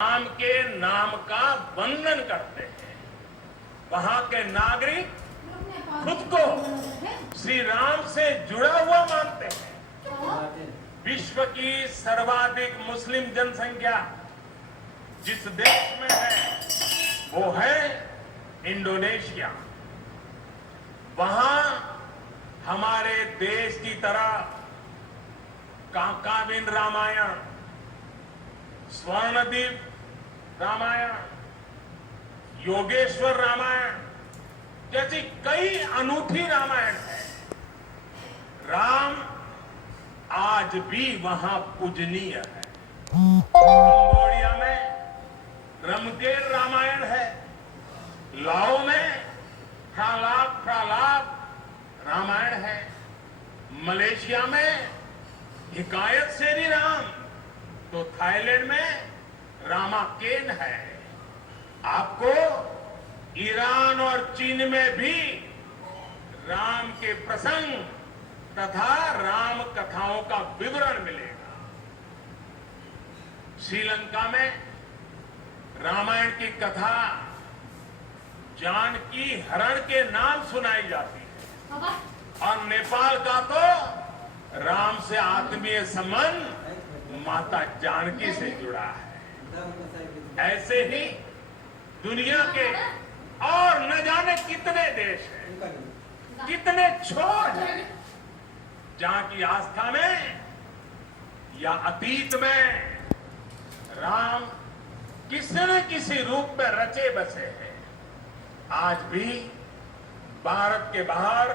राम के नाम का वंदन करते हैं। वहां के नागरिक खुद को श्री राम से जुड़ा हुआ मानते हैं। विश्व की सर्वाधिक मुस्लिम जनसंख्या जिस देश में है वो है इंडोनेशिया। वहां हमारे देश की तरह काकाविन रामायण, स्वर्णदीप रामायण, योगेश्वर रामायण जैसी कई अनूठी रामायण है। राम आज भी वहां पूजनीय है। कंबोडिया में रमकेर रामायण है, लाओ में फ्रालाप रामायण है, मलेशिया में हिकायत शेरी राम, तो थाईलैंड में रामाकेन है। आपको ईरान और चीन में भी राम के प्रसंग तथा राम कथाओं का विवरण मिलेगा। श्रीलंका में रामायण की कथा जानकी हरण के नाम सुनाई जाती है और नेपाल का तो राम से आत्मीय संबंध माता जानकी से जुड़ा है। ऐसे ही दुनिया के और न जाने कितने देश हैं, कितने छोर हैं जहां की आस्था में या अतीत में राम किसी न किसी रूप में रचे बसे हैं। आज भी भारत के बाहर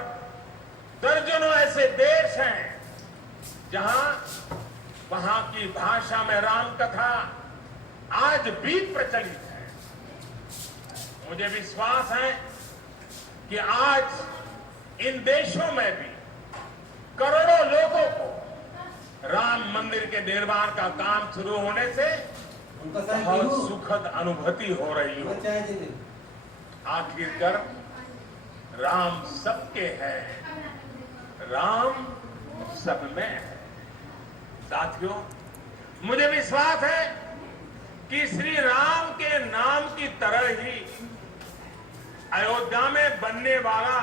दर्जनों ऐसे देश हैं जहां वहां की भाषा में राम कथा आज भी प्रचलित है। मुझे विश्वास है कि आज इन देशों में भी करोड़ों लोगों को राम मंदिर के निर्माण का काम शुरू होने से बहुत सुखद अनुभूति हो रही हो। आखिरकार राम सबके है, राम सब में है। साथियों, मुझे विश्वास है कि श्री राम के नाम की तरह ही अयोध्या में बनने वाला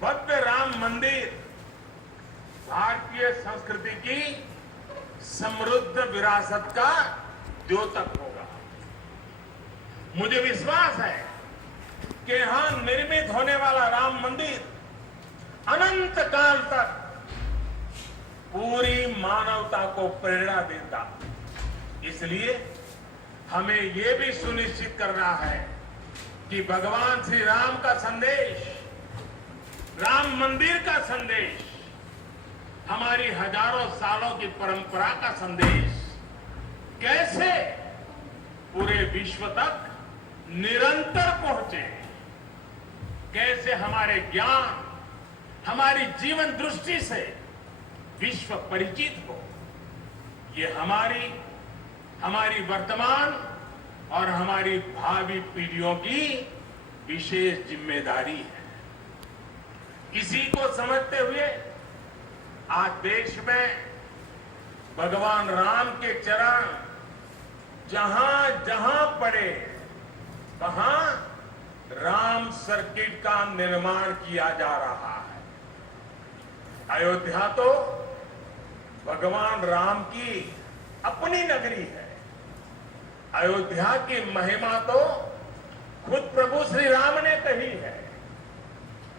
भव्य राम मंदिर भारतीय संस्कृति की समृद्ध विरासत का द्योतक होगा। मुझे विश्वास है कि यहां निर्मित होने वाला राम मंदिर अनंत काल तक पूरी मानवता को प्रेरणा देता। इसलिए हमें यह भी सुनिश्चित करना है कि भगवान श्री राम का संदेश, राम मंदिर का संदेश, हमारी हजारों सालों की परंपरा का संदेश कैसे पूरे विश्व तक निरंतर पहुंचे, कैसे हमारे ज्ञान, हमारी जीवन दृष्टि से विश्व परिचित हो। ये हमारी वर्तमान और हमारी भावी पीढ़ियों की विशेष जिम्मेदारी है। इसी को समझते हुए आज देश में भगवान राम के चरण जहां जहां पड़े वहां राम सर्किट का निर्माण किया जा रहा है। अयोध्या तो भगवान राम की अपनी नगरी है। अयोध्या की महिमा तो खुद प्रभु श्री राम ने कही है।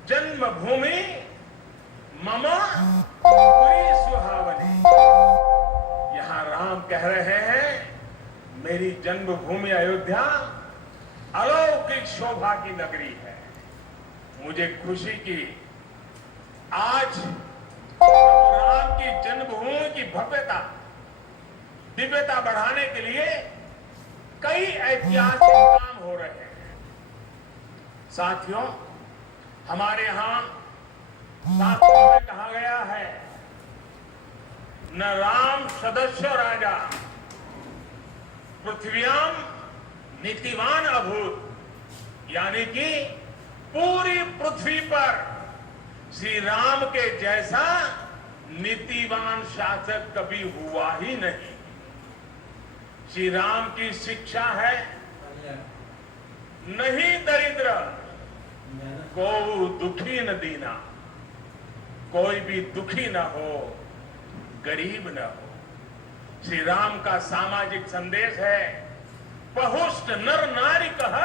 जन्मभूमि मम पुरी सुहावनी। यहां राम कह रहे हैं, मेरी जन्मभूमि अयोध्या अलौकिक शोभा की नगरी है। मुझे खुशी की आज राम की जन्मभूमि की भव्यता, दिव्यता बढ़ाने के लिए कई ऐतिहासिक काम हो रहे हैं। साथियों, हमारे यहां शास्त्रों में कहा गया है, न राम सदस्य राजा पृथ्व्याम नीतिवान अभूत। यानी कि पूरी पृथ्वी पर श्री राम के जैसा नीतिवान शासक कभी हुआ ही नहीं। श्री राम की शिक्षा है, नहीं दरिद्र को दुखी न दीना। कोई भी दुखी न हो, गरीब न हो। श्री राम का सामाजिक संदेश है, पहुष्ट नर नारी कह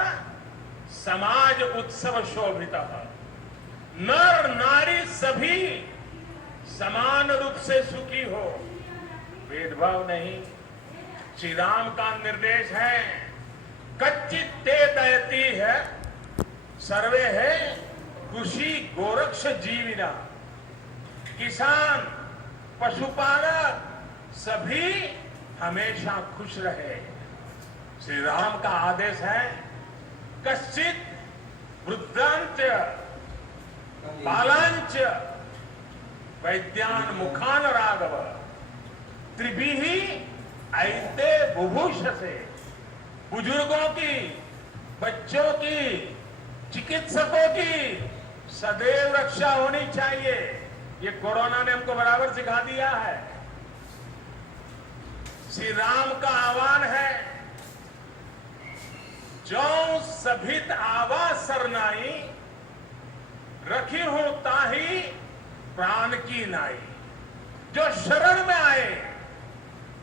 समाज उत्सव शोभित। नर नारी सभी समान रूप से सुखी हो, भेदभाव नहीं। श्री राम का निर्देश है, कच्चित ते दयती है सर्वे है कृषि गोरक्ष जीविना। किसान, पशुपालक सभी हमेशा खुश रहे। श्री राम का आदेश है, कश्चित वृद्धांच बालांच वैद्यान मुखान राघव त्रिभिः ऐते बुभूष से। बुजुर्गों की, बच्चों की, चिकित्सकों की सदैव रक्षा होनी चाहिए। ये कोरोना ने हमको बराबर सिखा दिया है। श्री राम का आह्वान है, जो सभित आवा सरनाई रखी हो ताही प्राण की नाई। जो शरण में आए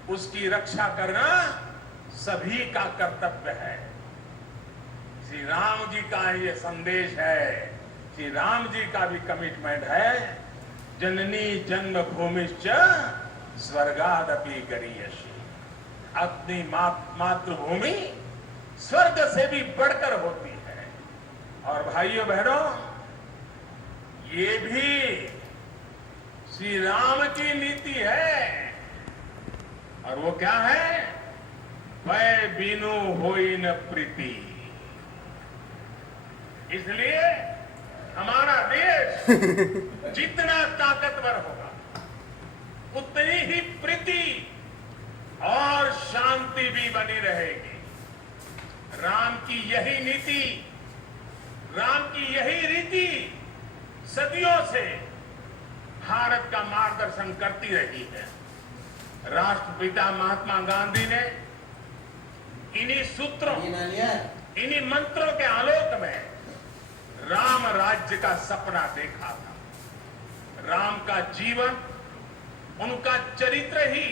उसकी रक्षा करना सभी का कर्तव्य है। श्री राम जी का ये संदेश है। श्री राम जी का भी कमिटमेंट है, जननी जन्मभूमिश्च स्वर्गादपि गरीयसी। अपनी मातृभूमि स्वर्ग से भी बढ़कर होती है। और भाइयों बहनों, ये भी श्री राम की नीति है। और वो क्या है? वै बीनु होई न प्रीति। इसलिए हमारा देश जितना ताकतवर होगा, उतनी ही प्रीति और शांति भी बनी रहेगी। राम की यही नीति, राम की यही रीति सदियों से भारत का मार्गदर्शन करती रही है। राष्ट्रपिता महात्मा गांधी ने इन्हीं सूत्रों, इन्हीं मंत्रों के आलोक में राम राज्य का सपना देखा था। राम का जीवन, उनका चरित्र ही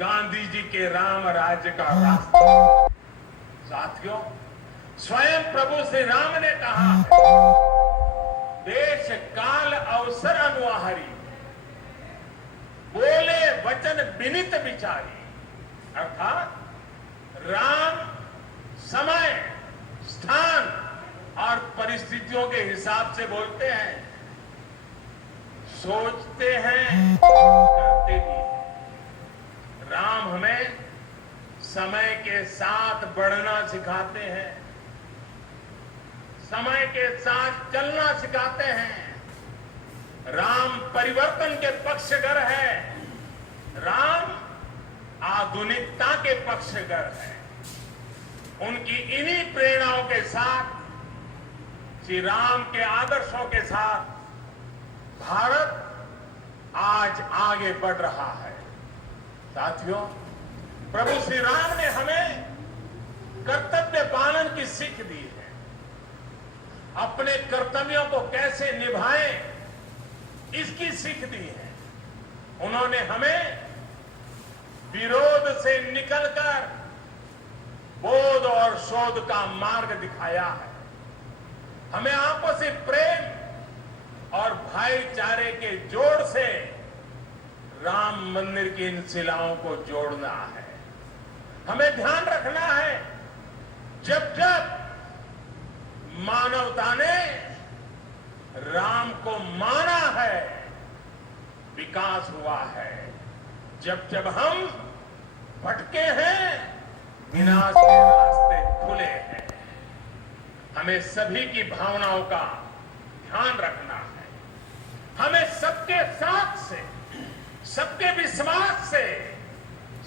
गांधी जी के राम राज्य का रास्ता। साथियों, स्वयं प्रभु श्री राम ने कहा है, देश काल अवसर अनुहारी, बोले वचन विनित विचारी। अर्थात राम समय, स्थान और परिस्थितियों के हिसाब से बोलते हैं, सोचते हैं, करते भी हैं। राम हमें समय के साथ बढ़ना सिखाते हैं, समय के साथ चलना सिखाते हैं। राम परिवर्तन के पक्षधर है, राम आधुनिकता के पक्षधर है। उनकी इन्हीं प्रेरणाओं के साथ, श्री राम के आदर्शों के साथ भारत आज आगे बढ़ रहा है। साथियों, प्रभु श्री राम ने हमें कर्तव्य पालन की सीख दी है। अपने कर्तव्यों को कैसे निभाएं, इसकी सीख दी है। उन्होंने हमें विरोध से निकलकर बोध और शोध का मार्ग दिखाया है। हमें आपसी प्रेम और भाईचारे के जोड़ से राम मंदिर की इन शिलाओं को जोड़ना है। हमें ध्यान रखना है, जब जब मानवता ने राम को माना है, विकास हुआ है। जब जब हम भटके हैं, विनाश के रास्ते खुले हैं। हमें सभी की भावनाओं का ध्यान रखना है। हमें सबके साथ से, सबके विश्वास से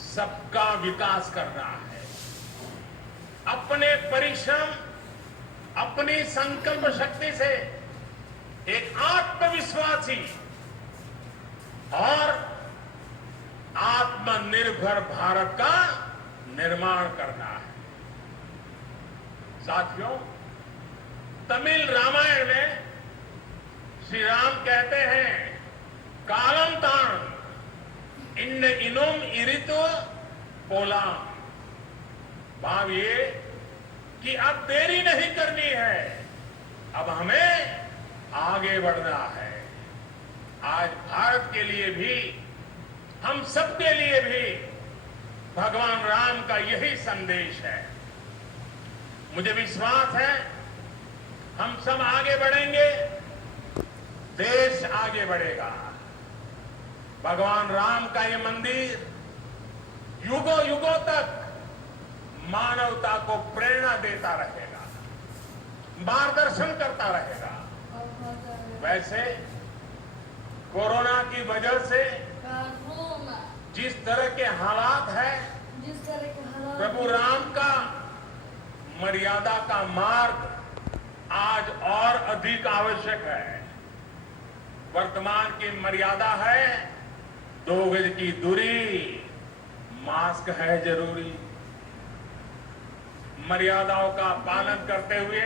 सबका विकास करना है। अपने परिश्रम, अपनी संकल्प शक्ति से एक आत्मविश्वासी और आत्मनिर्भर भारत का निर्माण करना है। साथियों, तमिल रामायण में श्री राम कहते हैं, कालम ताण इन इनोम इरितो पोलाम। भाव ये कि अब देरी नहीं करनी है, अब हमें आगे बढ़ना है। आज भारत के लिए भी, हम सबके लिए भी भगवान राम का यही संदेश है। मुझे विश्वास है हम सब आगे बढ़ेंगे, देश आगे बढ़ेगा। भगवान राम का ये मंदिर युगों युगों तक मानवता को प्रेरणा देता रहेगा, मार्गदर्शन करता रहेगा। वैसे कोरोना की वजह से जिस तरह के हालात हैं, प्रभु राम का मर्यादा का मार्ग आज और अधिक आवश्यक है। वर्तमान की मर्यादा है 2 गज की दूरी, मास्क है जरूरी। मर्यादाओं का पालन करते हुए